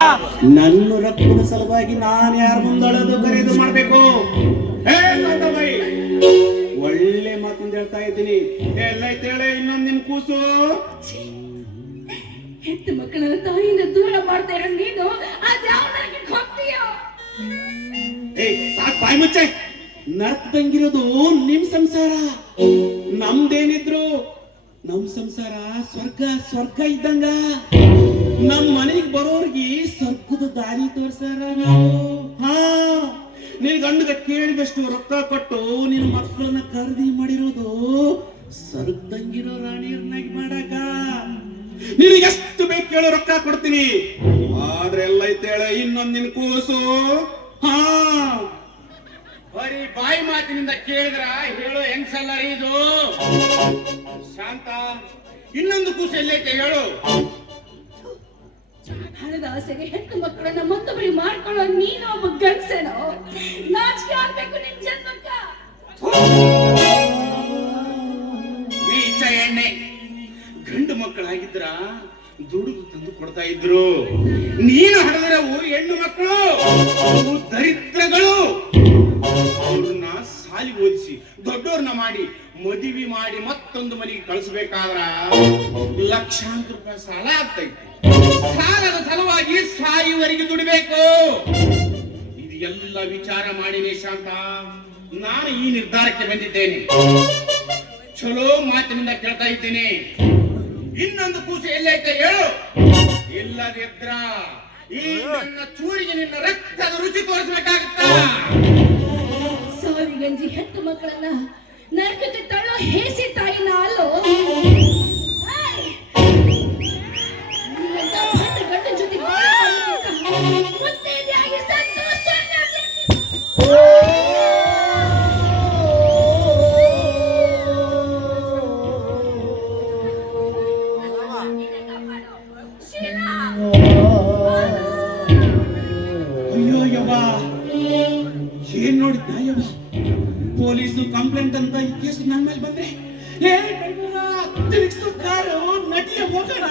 ನನ್ನ ರಕ್ತದ ಸಲುವಾಗಿ ನಾನು ಯಾರ ಮುಂದಳದು ಖರೀದಿ ಮಾಡ್ಬೇಕು? ಒಳ್ಳೆ ಮಾತಂದ ಹೇಳ್ತಾ ಇದ್ದೀನಿ. ಎಲ್ಲೈತೇಳೆ ಇನ್ನೊಂದ್ ನಿನ್ ಕೂಸು? ಹೆತ್ತ ಮಕ್ಕಳನ್ನ ತಾಯಿಯಿಂದ ದೂರ ಮಾಡ್ತಾ ಇರೋ ನೀನು ಅದ್ಯಾವನಾಗಿ ಹೋಗ್ತೀಯ? ಸಾಕ್ ಬಾಯಿ ಮುಚ್ಚೆ. ನರ್ಕದಂಗಿರೋದು ನಿಮ್ ಸಂಸಾರ, ನಮ್ದೇನಿದ್ರು ನಮ್ ಸಂಸಾರ ಸ್ವರ್ಗ ಇದ್ದಂಗ. ನಮ್ ಮನೆಗ್ ಬರೋರ್ಗಿ ಸ್ವರ್ಗದ ದಾರಿ ತೋರ್ಸಾರ ನಾವು. ನಿನ್ ಗಂಡಗ ಕೇಳಿದಷ್ಟು ರೊಕ್ಕ ಕೊಟ್ಟು ನಿನ್ ಮಕ್ಕಳನ್ನ ಖರೀದಿ ಮಾಡಿರೋದು ಸ್ವರ್ಗದಂಗಿರೋ ರಾಣಿಯರ್ನಾಗಿ ಮಾಡಾಕ. ನಿನಗೆ ಎಷ್ಟು ಬೇಕು ಕೇಳೋ ರೊಕ್ಕ ಕೊಡ್ತೀನಿ. ಆದ್ರೆ ಎಲ್ಲ ಐತೇಳೆ ಇನ್ನೊಂದ್ ನಿನ್ ಕೂಸು. ಬರೀ ಬಾಯಿ ಮಾತಿನಿಂದ ಕೇಳಿದ್ರ ಹೇಳೋ ಹೆಂಗ್ಸಲ್ಲ ಇದು. ಶಾಂತ, ಇನ್ನೊಂದು ಕೂಸು ಎಲ್ಲೈತೆ ಹೇಳು. ಹಣದ ಆಸೆಗೆ ಹೆಣ್ಣು ಮಕ್ಕಳನ್ನ ಮತ್ತೊಬ್ಬರಿಗೆ ಮಾಡ್ಕೊಳ್ಳೋ ನೀನು ಒಬ್ಬ ಗಂಡಸೇನೋ? ನಾಚಿಕೆ ಆಗ್ಬೇಕು ನಿನ್ ಜನ್ಮಕ್ಕ. ನೀಚ ಎಣ್ಣೆ. ಗಂಡು ಮಕ್ಕಳಾಗಿದ್ರ ದುಡಿದು ತಂದು ಕೊಡ್ತಾ ಇದ್ರು. ನೀನು ಹಣದಿರವು ಹೆಣ್ಣು ಮಕ್ಕಳು, ಅವು ದರಿದ್ರಗಳು. ಅವ್ರನ್ನ ಸಾಲಿ ಓದಿಸಿ ದೊಡ್ಡವ್ರನ್ನ ಮಾಡಿ ಮದುವೆ ಮಾಡಿ ಮತ್ತೊಂದು ಮನೆಗೆ ಕಳಿಸ್ಬೇಕಾದ್ರ ಲಕ್ಷಾಂತರ ರೂಪಾಯಿ ಸಾಲ ಆಗ್ತೈತಿ. ಸಾಲದ ಸಲುವಾಗಿ ಸಾಯುವರೆಗೆ ದುಡಿಬೇಕು. ಇದು ಎಲ್ಲ ವಿಚಾರ ಮಾಡಿನೇ ಶಾಂತ ನಾನು ಈ ನಿರ್ಧಾರಕ್ಕೆ ಬಂದಿದ್ದೇನೆ. ಚಲೋ ಮಾತಿನಿಂದ ಕೇಳ್ತಾ ಇದ್ದೀನಿ. ಇನ್ನೊಂದು ಕೂಸು ಎಲ್ಲೈತೆ ಹೇಳು. ಇಲ್ಲದಿದ್ರ ಈ ನನ್ನ ಚೂರಿಗೆ ನಿನ್ನ ರಕ್ತದ ರುಚಿ ತೋರಿಸಬೇಕಾಗುತ್ತಾ? ಸಾವಿಗಂಜಿ ಹೆತ್ತು ಮಕ್ಕಳನ್ನ ನರಕಕ್ಕೆ ತಳ್ಳೋ ಹೇಸಿ ತಾಯಿನ ಅಲ್ಲೋ. ಗಂಡನ ಜೊತೆ ಅಯ್ಯೋ ಯವ್ವ, ಏನ್ ನೋಡಿದ್ದ ಯವ್ವ? ಪೊಲೀಸು ಕಂಪ್ಲೇಂಟ್ ಅಂತ ಈ ಕೇಸ್ ನನ್ನ ಮೇಲೆ ಬಂದ್ರೆ ತಿರುಗಿಸು ಕಾರು ನಟಿಯ ಹೋಗೋಣ.